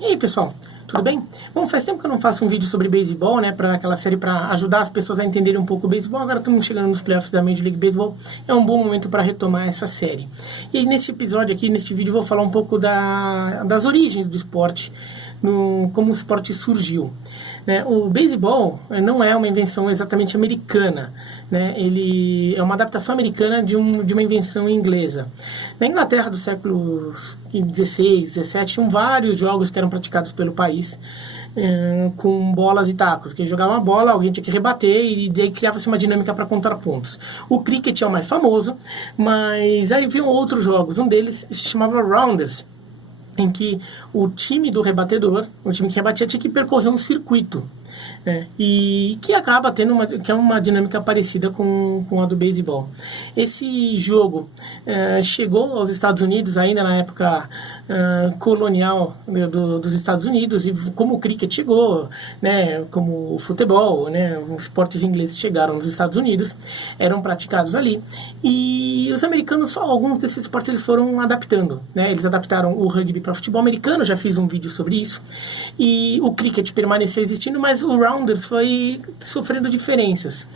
E aí, pessoal, tudo bem? Bom, faz tempo que eu não faço um vídeo sobre beisebol, né, para aquela série para ajudar as pessoas a entenderem um pouco o beisebol. Agora estamos chegando nos playoffs da Major League Baseball, é um bom momento para retomar essa série. E aí, nesse episódio aqui, neste vídeo, eu vou falar um pouco das origens do esporte, como o esporte surgiu. Né? O beisebol não é uma invenção exatamente americana, né? Ele é uma adaptação americana de uma invenção inglesa. Na Inglaterra do século XVI, XVII, tinham vários jogos que eram praticados pelo país com bolas e tacos, que jogava uma bola, alguém tinha que rebater e daí criava-se uma dinâmica para contar pontos. O cricket é o mais famoso, mas aí vinham outros jogos. Um deles se chamava Rounders, em que o time do rebatedor, o time que rebatia, tinha que percorrer um circuito, e que acaba tendo uma dinâmica parecida com a do beisebol. Esse jogo chegou aos Estados Unidos ainda na época colonial dos Estados Unidos, e como o cricket chegou, né, como o futebol, né, os esportes ingleses chegaram nos Estados Unidos, eram praticados ali, e os americanos, alguns desses esportes eles foram adaptando, né, eles adaptaram o rugby para futebol americano, já fiz um vídeo sobre isso, e o cricket permaneceu existindo, mas o Rounders foi sofrendo diferenças,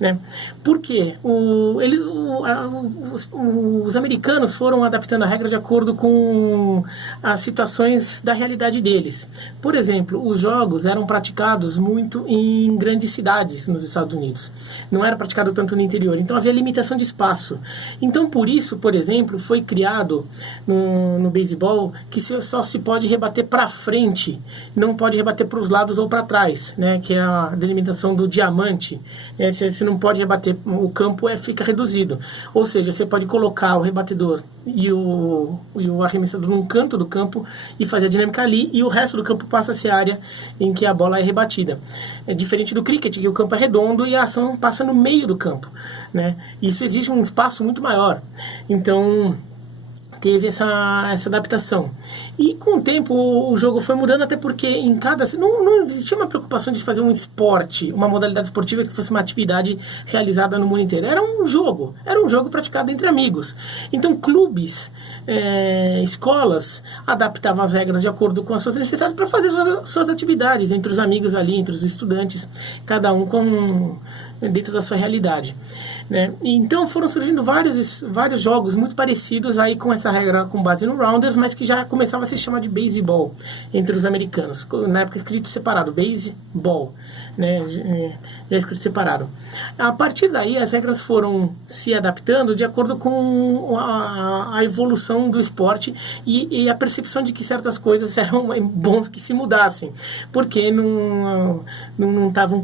né? Por quê? Os americanos foram adaptando a regra de acordo com as situações da realidade deles. Por exemplo, os jogos eram praticados muito em grandes cidades nos Estados Unidos. Não era praticado tanto no interior. Então havia limitação de espaço. Então por isso, por exemplo, foi criado no beisebol que só se pode rebater para frente, não pode rebater para os lados ou para trás, né? Que é a delimitação do diamante. Você não pode rebater, o campo fica reduzido. Ou seja, você pode colocar o rebatedor e o arremessador num canto do campo e fazer a dinâmica ali, e o resto do campo passa a ser a área em que a bola é rebatida. É diferente do cricket, que o campo é redondo e a ação passa no meio do campo, né? Isso exige um espaço muito maior. Então teve essa adaptação. E com o tempo o jogo foi mudando, até porque não existia uma preocupação de fazer um esporte, uma modalidade esportiva que fosse uma atividade realizada no mundo inteiro. Era um jogo praticado entre amigos. Então clubes, escolas adaptavam as regras de acordo com as suas necessidades para fazer suas atividades entre os amigos ali, entre os estudantes, cada um dentro da sua realidade, né? Então foram surgindo vários jogos muito parecidos aí com essa regra com base no Rounders, mas que já começava a se chamar de beisebol entre os americanos, na época escrito separado, beisebol, né? Já escrito separado. A partir daí as regras foram se adaptando de acordo com a evolução do esporte e a percepção de que certas coisas eram bons que se mudassem, porque não estavam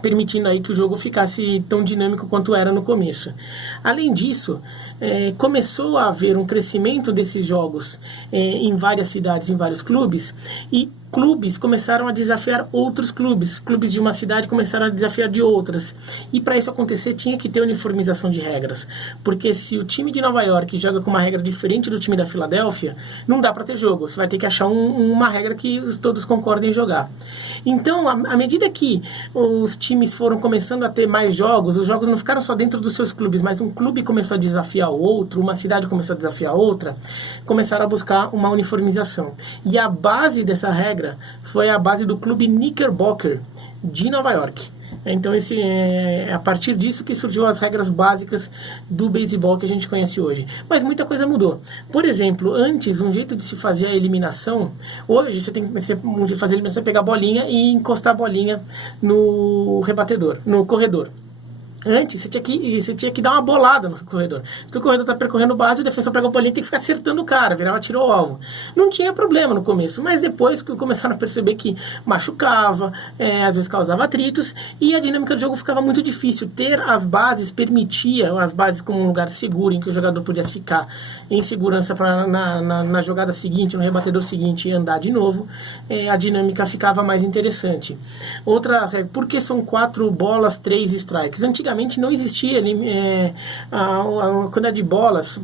permitindo aí que o jogo ficasse tão dinâmico quanto era no começo. Além disso, começou a haver um crescimento desses jogos em várias cidades, em vários clubes, e clubes começaram a desafiar outros clubes de uma cidade começaram a desafiar de outras, e para isso acontecer tinha que ter uniformização de regras, porque se o time de Nova York joga com uma regra diferente do time da Filadélfia, não dá para ter jogo, você vai ter que achar uma regra que todos concordem em jogar. Então, à medida que os times foram começando a ter mais jogos, os jogos não ficaram só dentro dos seus clubes, mas um clube começou a desafiar o outro, uma cidade começou a desafiar a outra, começaram a buscar uma uniformização. E a base dessa regra foi a base do clube Knickerbocker de Nova York. Então a partir disso que surgiu as regras básicas do beisebol que a gente conhece hoje. Mas muita coisa mudou. Por exemplo, antes, um jeito de se fazer a eliminação, hoje você tem que fazer a eliminação, pegar a bolinha e encostar a bolinha no rebatedor, no corredor. Antes, você tinha que dar uma bolada no corredor. Se o corredor está percorrendo base, o defensor pega a bolinha e tem que ficar acertando o cara, virava tiro ao alvo. Não tinha problema no começo, mas depois que começaram a perceber que machucava, às vezes causava atritos, e a dinâmica do jogo ficava muito difícil. Ter as bases permitia, as bases como um lugar seguro, em que o jogador podia ficar em segurança para na jogada seguinte, no rebatedor seguinte, e andar de novo, a dinâmica ficava mais interessante. Outra regra, por que são 4 bolas, 3 strikes? Antigamente antigamente não existia, a quantidade de bolas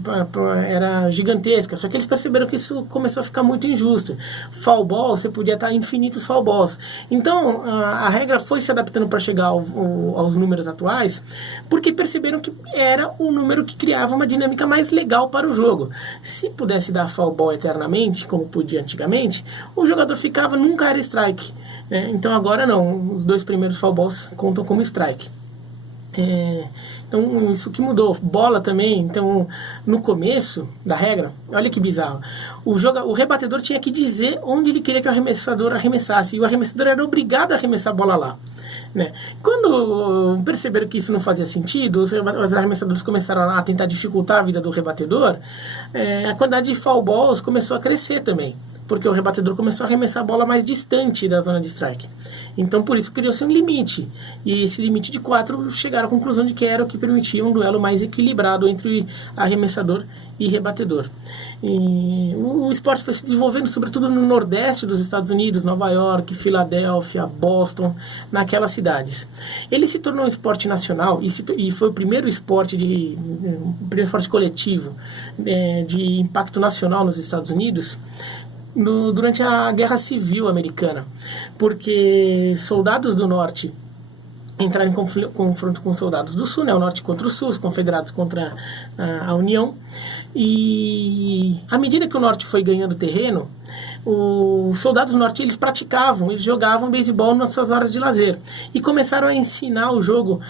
era gigantesca, só que eles perceberam que isso começou a ficar muito injusto. Foul ball, você podia estar infinitos foul balls. Então, a regra foi se adaptando para chegar aos números atuais, porque perceberam que era o número que criava uma dinâmica mais legal para o jogo. Se pudesse dar foul ball eternamente, como podia antigamente, o jogador ficava, nunca era strike. Então agora não, os 2 primeiros foul balls contam como strike. Então isso que mudou. Bola também, então no começo da regra, olha que bizarro, o rebatedor tinha que dizer onde ele queria que o arremessador arremessasse, e o arremessador era obrigado a arremessar a bola lá. Quando perceberam que isso não fazia sentido, os arremessadores começaram a tentar dificultar a vida do rebatedor, a quantidade de foul balls começou a crescer também, porque o rebatedor começou a arremessar a bola mais distante da zona de strike. Então, por isso, criou-se um limite. E esse limite de 4 chegaram à conclusão de que era o que permitia um duelo mais equilibrado entre arremessador e rebatedor. E o esporte foi se desenvolvendo, sobretudo no nordeste dos Estados Unidos, Nova York, Filadélfia, Boston, naquelas cidades. Ele se tornou um esporte nacional e foi o primeiro esporte coletivo de impacto nacional nos Estados Unidos, durante a Guerra Civil Americana, porque soldados do Norte entraram em confronto com soldados do Sul, o Norte contra o Sul, os confederados contra a União, e à medida que o Norte foi ganhando terreno, os soldados do Norte eles jogavam beisebol nas suas horas de lazer, e começaram a ensinar o jogo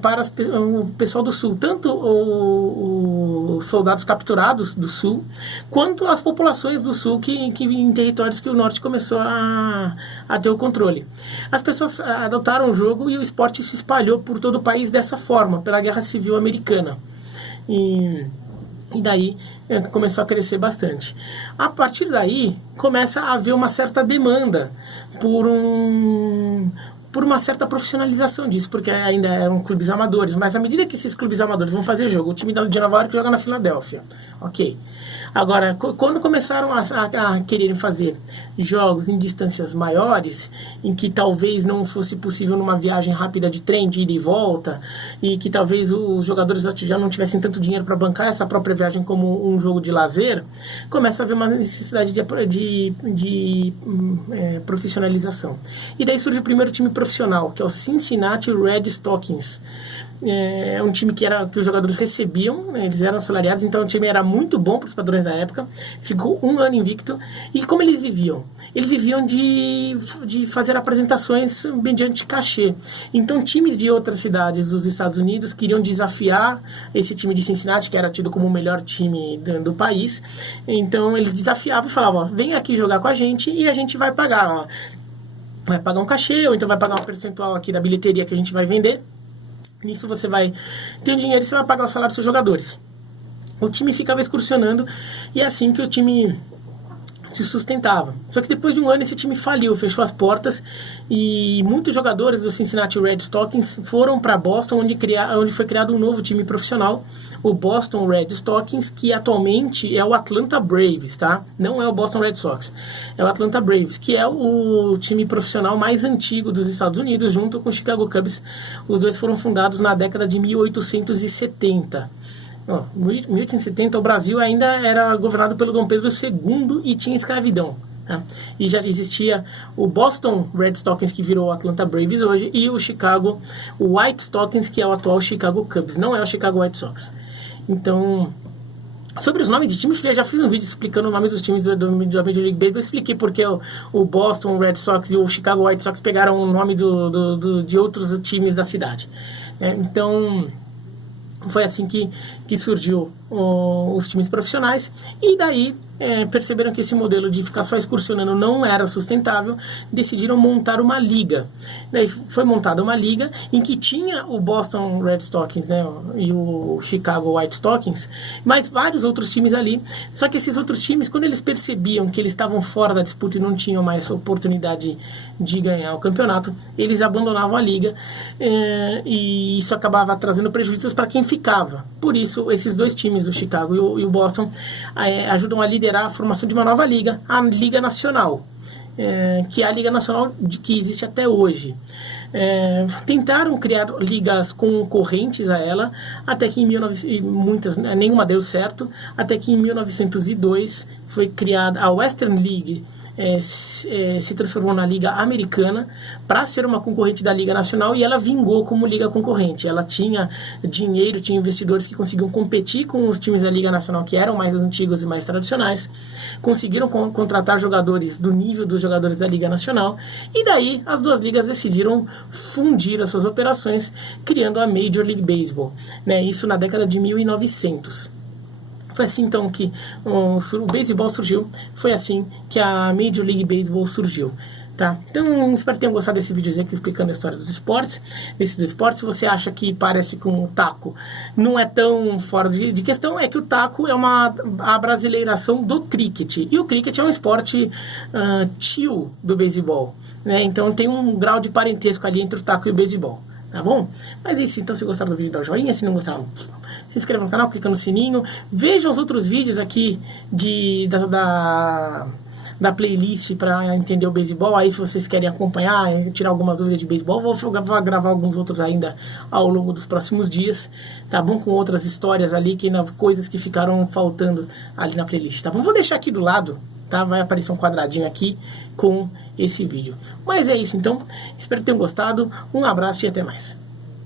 para o pessoal do Sul, tanto os soldados capturados do Sul, quanto as populações do Sul que em territórios que o Norte começou a ter o controle. As pessoas adotaram o jogo e o esporte se espalhou por todo o país dessa forma, pela Guerra Civil Americana. E daí começou a crescer bastante. A partir daí, começa a haver uma certa demanda por uma certa profissionalização disso, porque ainda eram clubes amadores, mas à medida que esses clubes amadores vão fazer jogo, o time de Nova York joga na Filadélfia, ok. Agora, quando começaram a quererem fazer jogos em distâncias maiores, em que talvez não fosse possível numa viagem rápida de trem, de ida e volta, e que talvez os jogadores já não tivessem tanto dinheiro para bancar essa própria viagem como um jogo de lazer, começa a haver uma necessidade de profissionalização. E daí surge o primeiro time profissional, que é o Cincinnati Red Stockings. É um time que os jogadores recebiam, eles eram salariados, então o time era muito bom para os padrões da época, ficou 1 ano invicto. E como eles viviam? Eles viviam de fazer apresentações mediante cachê. Então times de outras cidades dos Estados Unidos queriam desafiar esse time de Cincinnati, que era tido como o melhor time do país. Então eles desafiavam e falavam, vem aqui jogar com a gente e a gente vai pagar. Vai pagar um cachê, ou então vai pagar um percentual aqui da bilheteria que a gente vai vender. Nisso você vai ter um dinheiro e você vai pagar o salário dos seus jogadores. O time ficava excursionando e é assim que o time se sustentava. Só que depois de um ano esse time faliu, fechou as portas e muitos jogadores do Cincinnati Red Stockings foram para Boston, onde foi criado um novo time profissional, o Boston Red Stockings, que atualmente é o Atlanta Braves, tá? Não é o Boston Red Sox, é o Atlanta Braves, que é o time profissional mais antigo dos Estados Unidos, junto com o Chicago Cubs. Os dois foram fundados na década de 1870. 1870 o Brasil ainda era governado pelo Dom Pedro II e tinha escravidão, tá? E já existia o Boston Red Stockings, que virou o Atlanta Braves hoje, e o Chicago White Stockings, que é o atual Chicago Cubs, não é o Chicago White Sox. Então, sobre os nomes de times, eu já fiz um vídeo explicando o nome dos times da Major League Baseball. Eu expliquei porque o Boston Red Sox e o Chicago White Sox pegaram o nome de outros times da cidade. Então, foi assim que surgiu os times profissionais, e daí perceberam que esse modelo de ficar só excursionando não era sustentável, decidiram montar uma liga. Daí foi montada uma liga em que tinha o Boston Red Stockings, né, e o Chicago White Stockings, mas vários outros times ali. Só que esses outros times, quando eles percebiam que eles estavam fora da disputa e não tinham mais oportunidade de ganhar o campeonato, eles abandonavam a liga, e isso acabava trazendo prejuízos para quem ficava. Por isso, esses dois times, o Chicago e o Boston, ajudam a liderar a formação de uma nova liga, a Liga Nacional. que é a Liga Nacional que existe até hoje. Tentaram criar ligas concorrentes a ela, até que nenhuma deu certo, até que em 1902 foi criada a Western League. Se transformou na Liga Americana para ser uma concorrente da Liga Nacional, e ela vingou como liga concorrente. Ela tinha dinheiro, tinha investidores que conseguiam competir com os times da Liga Nacional, que eram mais antigos e mais tradicionais, conseguiram contratar jogadores do nível dos jogadores da Liga Nacional, e daí as duas ligas decidiram fundir as suas operações, criando a Major League Baseball, né? Isso na década de 1900. Foi assim então que o beisebol surgiu, foi assim que a Major League Baseball surgiu. Tá? Então, espero que tenham gostado desse vídeo aqui explicando a história dos esportes. Se você acha que parece com o taco não é tão fora de questão, é que o taco é a brasileiração do cricket. E o cricket é um esporte tio do beisebol, né? Então tem um grau de parentesco ali entre o taco e o beisebol. Tá bom? Mas é isso, então se gostaram do vídeo, dá um joinha, se não gostaram, se inscreva no canal, clica no sininho, vejam os outros vídeos aqui da playlist para entender o beisebol. Aí se vocês querem acompanhar, tirar algumas dúvidas de beisebol, vou gravar alguns outros ainda ao longo dos próximos dias, tá bom? Com outras histórias ali, coisas que ficaram faltando ali na playlist, tá bom? Vou deixar aqui do lado, tá? Vai aparecer um quadradinho aqui com esse vídeo. Mas é isso então, espero que tenham gostado, um abraço e até mais.